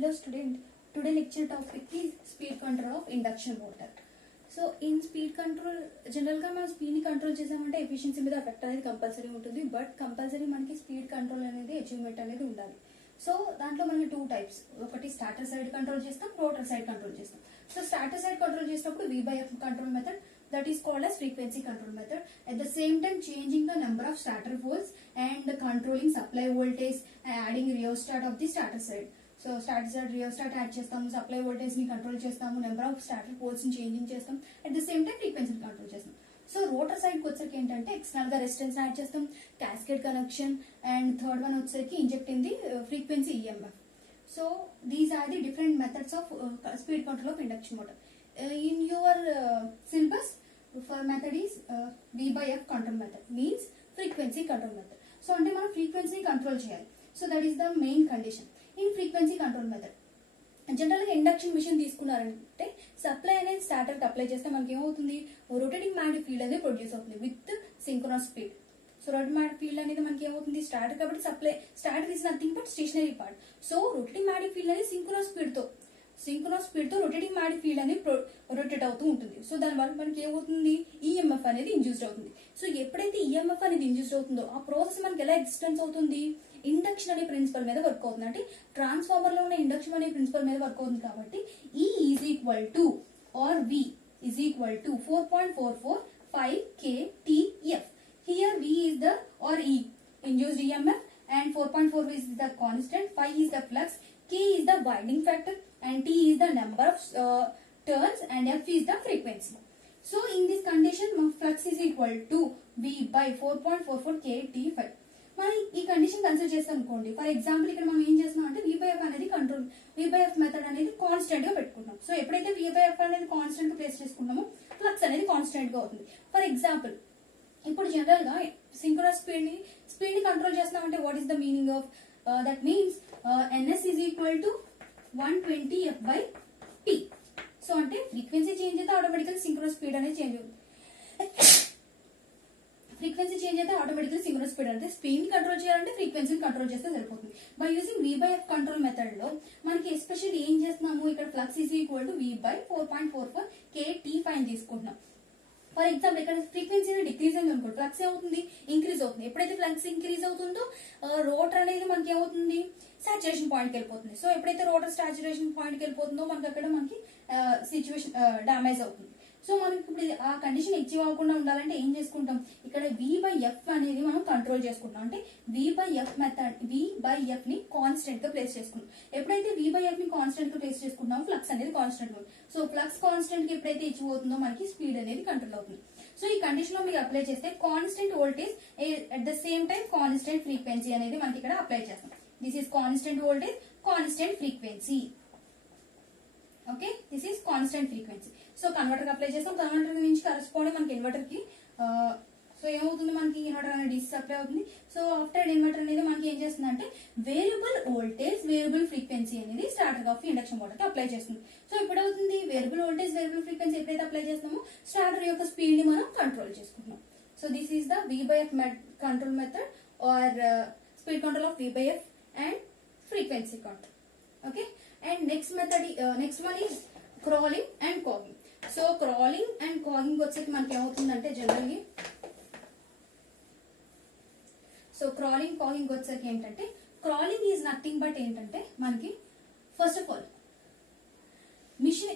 Hello student, today lecture topic is speed control of induction motor. So in speed control జనరల్గా మనం స్పీడ్ని control చేసామంటే efficiency మీద effect అనేది compulsory ఉంటుంది. But compulsory మనకి స్పీడ్ కంట్రోల్ అనేది అచీవ్మెంట్ అనేది ఉండాలి. సో దాంట్లో మనకి టూ టైప్స్, ఒకటి స్టార్టర్ సైడ్ కంట్రోల్ చేస్తాం, రోటర్ సైడ్ కంట్రోల్ చేస్తాం. సో స్టార్టర్ సైడ్ కంట్రోల్ చేసినప్పుడు V/F control method, that is called as frequency control method. At the same time changing the number of starter volts and controlling supply voltage and adding rheostat of the starter side. So stator side rheostat add చేస్తాము, supply voltage ని control చేస్తాము, number of stator poles ని changing చేస్తాం, at the same time ఫ్రీక్వెన్సీని control చేస్తాం. So rotor side కి వచ్చేసరికి ఏంటంటే ఎక్స్టర్నల్ గా రెసిస్టెన్స్ యాడ్ చేస్తాం, cascade connection, and third one వచ్చేసరికి inject in the frequency EMF. So these are the different methods of speed control of induction motor. In your syllabus for method is V/F control method, means frequency control method. So అంటే మనం frequency control చేయాలి. So that is the main condition in frequency control method. General గా induction machine తీసుకున్నారంటే supply అనేది starter కి apply చేస్తే మనకి ఏమవుతుంది, రొటేటింగ్ మ్యాగ్నెటిక్ ఫీల్డ్ అనేది ప్రొడ్యూస్ అవుతుంది with synchronous speed. So rotating magnetic field అనేది మనకి ఏమవుతుంది, స్టార్టర్ కాబట్టి supply starter is nothing but stationary part. So rotating magnetic field అనేది సింక్రోనస్ స్పీడ్ తో రొటేటింగ్ మ్యాగ్నెటిక్ ఫీల్డ్ అనేది రొటేట్ అవుతూ ఉంటుంది. సో దానివల్ల మనకి ఏమవుతుంది, EMF అనేది ఇండ్యూస్డ్ అవుతుంది. సో ఎప్పుడైతే EMF అనేది ఇండ్యూస్డ్ అవుతుందో ఆ ప్రాసెస్ మనకి ఎలా ఎగ్జిస్టెన్స్ అవుతుంది, ఇండక్షన్ అనే ప్రిన్సిపల్ మీద వర్క్ అవుతుంది. అంటే ట్రాన్స్ఫార్మర్ లో ఉన్న ఇండక్షన్ అనే ప్రిన్సిపల్ మీద వర్క్ అవుతుంది. కాబట్టి E is equal to or V is equal to 4.445kTF. Here V is the or E induced EMF and 4.4 is the constant, 5 is the flux, K is the winding factor, and T is the number of turns, and F is the frequency. So in this condition flux is equal to V by 4.44kT5. మనం ఈ condition consider చేస్తాం అనుకోండి. For example ఇక్కడ మనం ఏం చేస్తున్నాం అంటే V/F అనేది కంట్రోల్, V/F మెథడ్ అనేది కాన్స్టెంట్ గా పెట్టుకుంటాం. సో ఎప్పుడైతే V/F అనేది కాన్స్టెంట్ గా ప్లేస్ చేసుకుంటామో ఫ్లక్స్ అనేది కాన్స్టెంట్ గా అవుతుంది. ఫర్ ఎగ్జాంపుల్ ఇప్పుడు జనరల్ గా సింక్రోనస్ స్పీడ్ ని కంట్రోల్ చేస్తున్నాం అంటే what is the meaning of that means NS is equal to 120F/T. So అంటే ఫ్రీక్వెన్సీ చేంజ్ అయితే ఆటోమేటికల్ సింక్రోనస్ స్పీడ్ అనేది చేంజ్ అవుతుంది. ఫ్రీక్వెన్సీ చేంజ్ అయితే ఆటోమేటికల్ సింక్రోనస్ స్పీడ్ అంటే స్పీడ్ ని కంట్రోల్ చేయాలంటే ఫ్రీక్వెన్సీని కంట్రోల్ చేస్తే సరిపోతుంది. By using V/F control method లో మనకి ఎస్పెషల్లీ ఏం చేస్తున్నాము, ఇక్కడ flux is equal to V by 4.44kT5 తీసుకుంటున్నాం. ఫర్ ఎగ్జాంపుల్ ఇక్కడ ఫ్రీక్వెన్సీ డిక్రీజ్ అయింది అనుకోండి, ఫ్లక్స్ ఏమవుతుంది, ఇంక్రీజ్ అవుతుంది. ఎప్పుడైతే ఫ్లక్స్ ఇంక్రీజ్ అవుతుందో రోటర్ అనేది మనకి ఏమవుతుంది, సాచురేషన్ పాయింట్కి వెళ్ళిపోతుంది. సో ఎప్పుడైతే రోటర్ సాచురేషన్ పాయింట్కి వెళ్ళిపోతుందో మనకి అక్కడ మనకి సిచ్యువేషన్ డ్యామేజ్ అవుతుంది. సో మనకి ఇప్పుడు ఆ కండిషన్ అచీవ్ అవ్వకుండా ఉండాలంటే ఏం చేసుకుంటాం, ఇక్కడ V/F అనేది మనం కంట్రోల్ చేసుకుంటాం. అంటే V/F మెథడ్, V/F ని కాన్స్టెంట్ గా ప్లేస్ చేసుకుంటాం. ఎప్పుడైతే V/F ని కాన్స్టెంట్ గా ప్లేస్ చేసుకుంటామో ఫ్లక్స్ అనేది కాన్స్టెంట్ అవుతుంది. సో ఫ్లక్స్ కాన్స్టెంట్ కి ఎప్పుడైతే అచీవ్ అవుతుందో మనకి స్పీడ్ అనేది కంట్రోల్ అవుతుంది. సో ఈ కండిషన్ లో మీరు అప్లై చేస్తే constant voltage at the same time constant frequency అనేది మనకి ఇక్కడ అప్లై చేస్తాం. This is constant voltage, constant frequency. Okay, this is constant frequency. So converter కి అప్లై చేస్తాం, కన్వర్టర్ నుంచి కరెస్పాండింగ్ మనకి ఇన్వర్టర్ కి సో ఏమవుతుంది, మనకి ఇన్వర్టర్ అనేది DC సప్లై అవుతుంది. సో ఆఫ్టర్ ఇన్వర్టర్ అనేది మనకి ఏం చేస్తుంది అంటే వేరియబుల్ వోల్టేజ్, వేరియబుల్ ఫ్రీక్వెన్సీ అనేది స్టార్టర్ ఆఫ్ ఇండక్షన్ మోటార్ కి అప్లై చేస్తుంది. సో ఇప్పుడు అవుతుంది వేరియబుల్ వోల్టేజ్, వేరియబుల్ ఫ్రీక్వెన్సీ ఎప్పుడైతే అప్లై చేస్తామో స్టార్టర్ యొక్క స్పీడ్ ని మనం కంట్రోల్ చేసుకుంటున్నాం. So this is the V/F control method or speed control of V/F and frequency control. Okay, and next method, next one is crawling and cogging. So crawling and cogging వచ్చేసి మనకి ఏమవుతుందంటే generally, so crawling కాగింగ్ వచ్చేసరికి ఏంటంటే crawling is nothing but ఏంటంటే మనకి first of all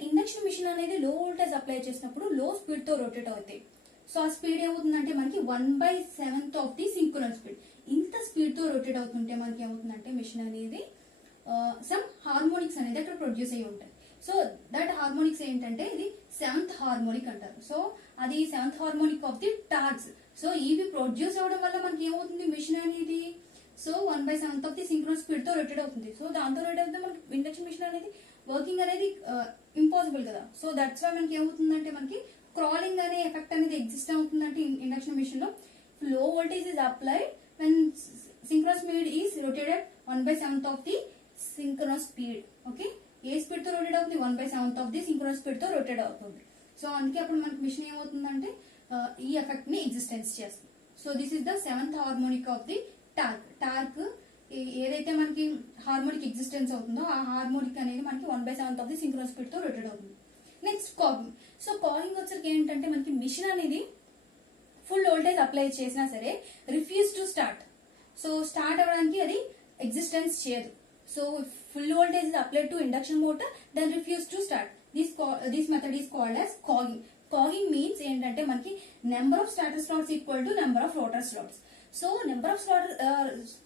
induction machine అనేది లో voltage apply చేసినప్పుడు లో స్పీడ్ తో రొటేట్ అవుతాయి. సో ఆ స్పీడ్ ఏమవుతుందంటే మనకి 1/7 ఆఫ్ ది సింక్రోనస్ స్పీడ్. ఇంత స్పీడ్ తో రొటేట్ అవుతుంటే మనకి ఏమవుతుందంటే మిషన్ అనేది సమ్ హార్మోనిక్స్ అనేది అక్కడ ప్రొడ్యూస్ అయ్యి ఉంటాయి. సో దట్ హార్మోనిక్స్ ఏంటంటే ఇది 7th హార్మోనిక్ అంటారు. సో అది 7th harmonic of the torques. So ఇవి ప్రొడ్యూస్ అవ్వడం వల్ల మనకి ఏమవుతుంది, మిషన్ అనేది so 1/7 of the synchronous speed తో రొటేట్ అవుతుంది. సో దాంతో రొటేట్ అవుతుంది మనకి ఇండక్షన్ మిషన్ అనేది వర్కింగ్ అనేది ఇంపాసిబుల్ కదా. సో దట్స్ వై మనకి ఏమవుతుందంటే మనకి క్రాలింగ్ అనే ఎఫెక్ట్ అనేది ఎగ్జిస్ట్ అవుతుందంటే ఇండక్షన్ మిషన్ లో లో voltage is applied when synchronous speed is rotated 1/7 of the synchronous speed. Okay, A speed తో రొటేట్ అవుతుంది, 1/7 ఆఫ్ ది సింక్రోనస్ స్పీడ్ తో రొటేట్ అవుతుంది. సో అందుకే అప్పుడు మనకి మిషన్ ఏమవుతుందంటే ఈ ఎఫెక్ట్ ని ఎగ్జిస్టెన్స్ చేస్తుంది. So this is the 7th harmonic of the torque. Torque ఏదైతే మనకి హార్మోనిక్ ఎగ్జిస్టెన్స్ అవుతుందో ఆ హార్మోనిక్ అనేది మనకి 1/7 ఆఫ్ ది సింక్రోనస్ స్పీడ్ తో రొటేట్ అవుతుంది. నెక్స్ట్ కాగింగ్. సో కాగింగ్ వచ్చరికి ఏంటంటే మనకి మిషన్ అనేది ఫుల్ వోల్టేజ్ అప్లై చేసినా సరే refuse to start. So start అవ్వడానికి అది ఎగ్జిస్టెన్స్ చేయదు. So full voltage is applied to induction motor then refuse to start. This method is called as cogging. Cogging means ఏంటంటే మనకి number of stator slots equal to number of rotor slots. So number of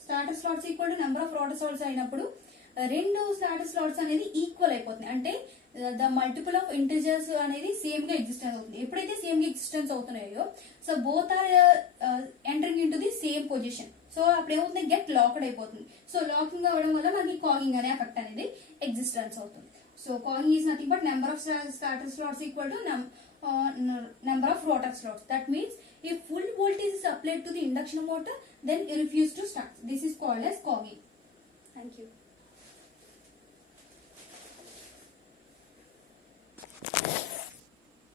stator slots equal to number of rotor slots అయినప్పుడు రెండు stator slots అనేది equal అయిపోతుంది. అంటే the multiple of integers అనేది same గా existence అవుతుంది. ఎప్పుడైతే సేమ్ గా ఎగ్జిస్టెన్స్ అవుతున్నాయో so both are entering into the same position. So అప్పుడు ఏమవుతుంది, గెట్ లాక్డ్ అయిపోతుంది. సో లాకింగ్ అవ్వడం వల్ల మనకి కాగింగ్ అనే ఎఫెక్ట్ అనేది ఎగ్జిస్టెన్స్ అవుతుంది. So cogging is nothing but number of stator slots equal to number of rotor slots. That means if full voltage is applied to the induction motor, then it refuses to start. This is called as cogging. Thank you.